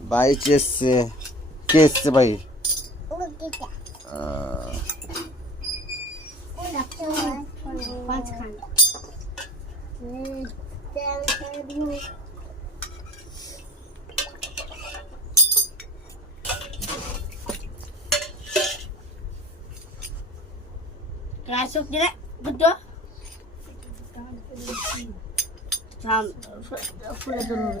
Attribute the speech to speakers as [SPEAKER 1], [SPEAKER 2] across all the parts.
[SPEAKER 1] Vai que esse. Que
[SPEAKER 2] esse vai? Kasuk dire, betul. Tam, full dulu.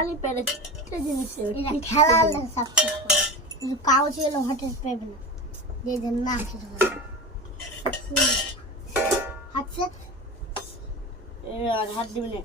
[SPEAKER 2] আমি পেরেছি। জিনিস খেলা সাকসেস করে কিন্তু কাগজ গেলে হঠাৎ পেবে না। যে জন্য না আসে হাতছে হাত দিবি না।